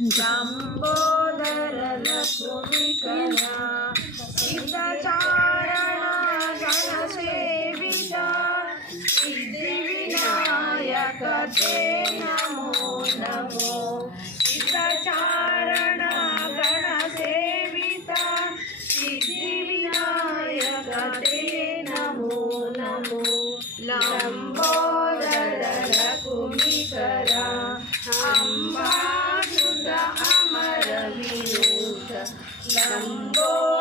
दम्बोदर लक्ष्मीकरणसेविनायक नमो नमो सिद्धिविनायक नमो नमो लम्बो I'm Namo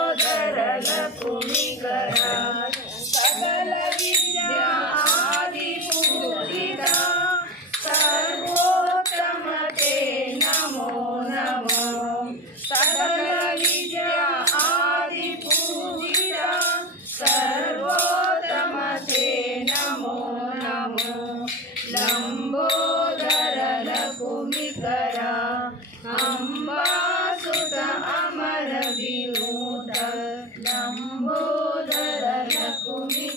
you.